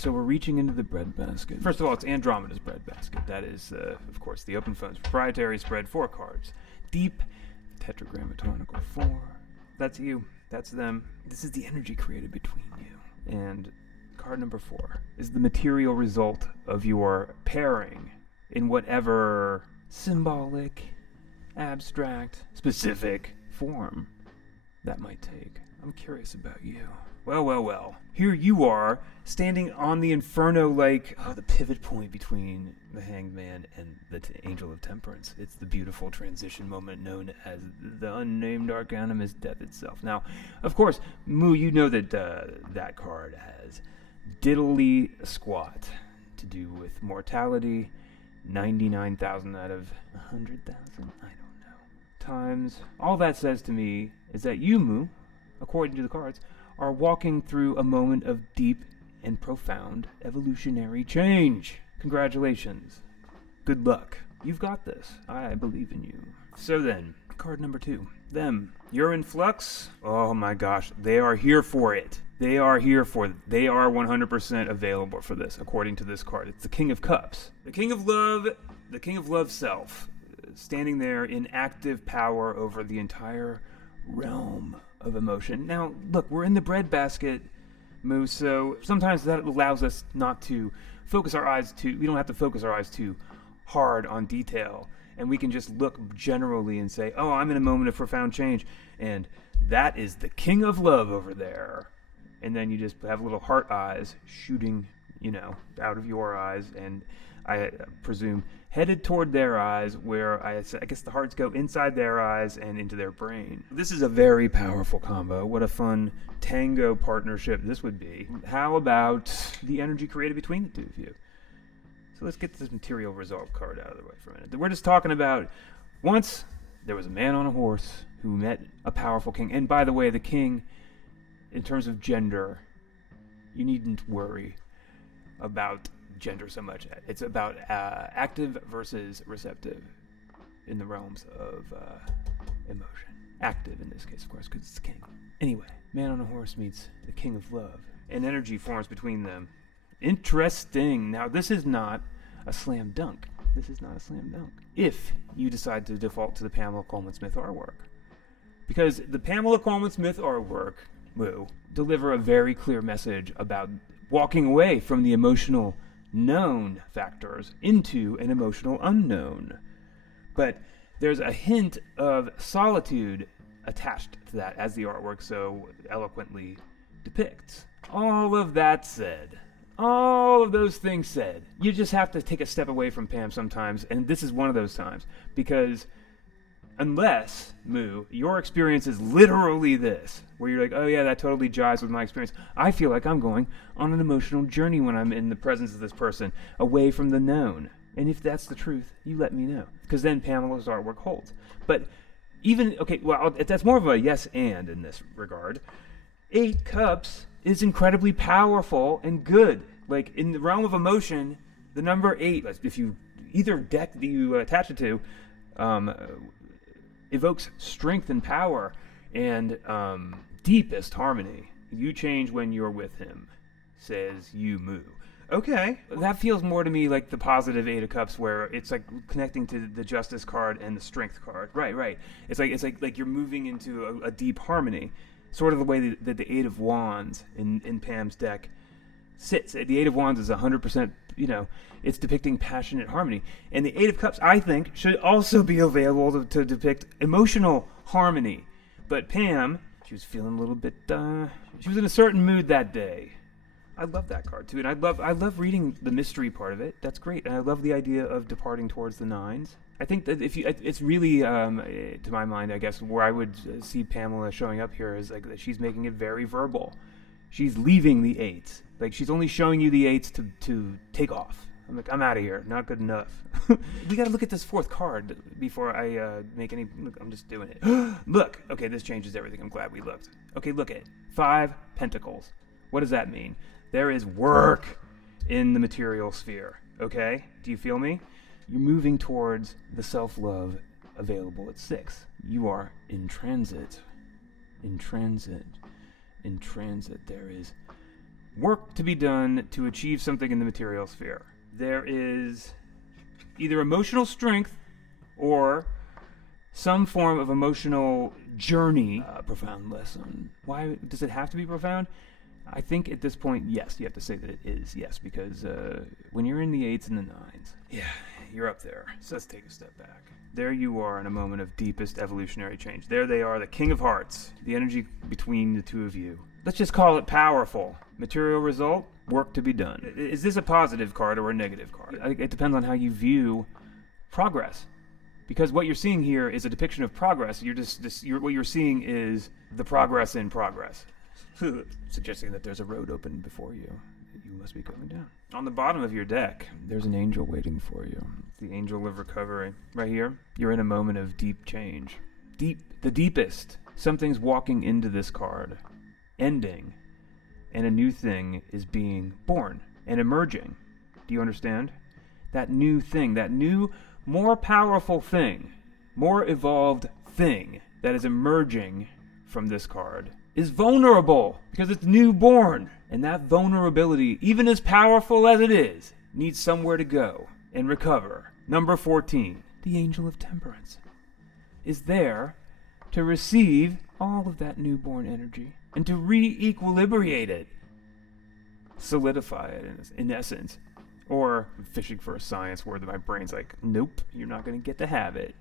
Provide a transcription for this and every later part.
So we're reaching into the breadbasket. First of all, it's Andromeda's breadbasket. That is, of course, the Open Phone's proprietary spread 4 cards. Deep, tetragrammatonal 4. That's you. That's them. This is the energy created between you. And card number 4 is the material result of your pairing in whatever symbolic, abstract, specific form that might take. I'm curious about you. Well. Here you are, standing on the Inferno like the pivot point between the Hanged Man and the Angel of Temperance. It's the beautiful transition moment known as the unnamed Arcanum is death itself. Now, of course, Moo, you know that that card has diddly squat to do with mortality, 99,000 out of 100,000, I don't know, times. All that says to me is that you, Moo, according to the cards, are walking through a moment of deep and profound evolutionary change. Congratulations. Good luck. You've got this. I believe in you. So then, card number 2. Them. You're in flux? Oh my gosh. They are here for it. They are 100% available for this, according to this card. It's the King of Cups. The King of Love self, standing there in active power over the entire realm of emotion. Now, look, we're in the breadbasket, Moo, so sometimes that allows us not to focus our eyes we don't have to focus our eyes too hard on detail, and we can just look generally and say, oh, I'm in a moment of profound change, and that is the King of Love over there. And then you just have little heart eyes shooting, out of your eyes, and I presume headed toward their eyes, where I guess the hearts go inside their eyes and into their brain. This is a very powerful combo. What a fun tango partnership this would be. How about the energy created between the two of you? So let's get this material result card out of the way for a minute. We're just talking about once there was a man on a horse who met a powerful king. And by the way, the king, in terms of gender, you needn't worry about gender so much. It's about active versus receptive in the realms of emotion. Active in this case, of course, because it's the king. Anyway, man on a horse meets the King of Love, and energy forms between them. Interesting. Now, this is not a slam dunk. If you decide to default to the Pamela Coleman Smith artwork. Because the Pamela Coleman Smith artwork will deliver a very clear message about walking away from the emotional known factors into an emotional unknown. But there's a hint of solitude attached to that, as the artwork so eloquently depicts. All of that said, all of those things said, you just have to take a step away from Pam sometimes, and this is one of those times, because unless, Moo, your experience is literally this, where you're like, oh yeah, that totally jives with my experience. I feel like I'm going on an emotional journey when I'm in the presence of this person, away from the known. And if that's the truth, you let me know. Because then Pamela's artwork holds. But that's more of a yes and in this regard. 8 Cups is incredibly powerful and good. Like, in the realm of emotion, the number 8, if you, either deck that you attach it to, evokes strength and power and deepest harmony. You change when you're with him, says you, Moo. Okay, that feels more to me like the positive 8 of Cups, where it's like connecting to the Justice card and the Strength card. Right. It's like you're moving into a deep harmony, sort of the way that the 8 of Wands in Pam's deck sits. The 8 of Wands is 100%, it's depicting passionate harmony. And the 8 of Cups, I think, should also be available to depict emotional harmony. But Pam, she was feeling a little bit, she was in a certain mood that day. I love that card too, and I love reading the mystery part of it. That's great, and I love the idea of departing towards the 9s. I think that it's really, to my mind, I guess, where I would see Pamela showing up here is like that she's making it very verbal. She's leaving the 8s. Like, she's only showing you the 8s to take off. I'm like, I'm out of here. Not good enough. We got to look at this 4th card before I make any... Look, I'm just doing it. Look. Okay, this changes everything. I'm glad we looked. Okay, look at 5 Pentacles. What does that mean? There is work in the material sphere. Okay? Do you feel me? You're moving towards the self-love available at 6. You are in transit. In transit. There is Work to be done to achieve something in the material sphere. There is either emotional strength or some form of emotional journey. A profound lesson. Why does it have to be profound? I think at this point, yes, you have to say that it is, yes, because when you're in the 8s and the 9s, yeah, you're up there. So let's take a step back. There you are in a moment of deepest evolutionary change. There they are, the King of Hearts, the energy between the two of you. Let's just call it powerful. Material result, work to be done. Is this a positive card or a negative card? I think it depends on how you view progress. Because what you're seeing here is a depiction of progress. What you're seeing is the progress in progress. Suggesting that there's a road open before you that you must be going down. On the bottom of your deck, there's an angel waiting for you. It's the angel of recovery. Right here, you're in a moment of deep change. The deepest. Something's walking into this card, ending, and a new thing is being born and emerging. Do you understand? That new thing, that new, more powerful thing, more evolved thing that is emerging from this card is vulnerable because it's newborn. And that vulnerability, even as powerful as it is, needs somewhere to go and recover. Number 14, the Angel of Temperance, is there to receive all of that newborn energy and to re-equilibrate it, solidify it in essence. Or I'm fishing for a science word that my brain's like, nope, you're not going to get to have it.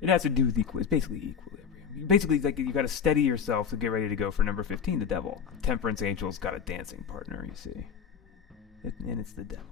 It has to do with it's basically equilibrium. Basically, like you got to steady yourself to get ready to go for number 15, the devil. Temperance angel's got a dancing partner, you see, and it's the devil.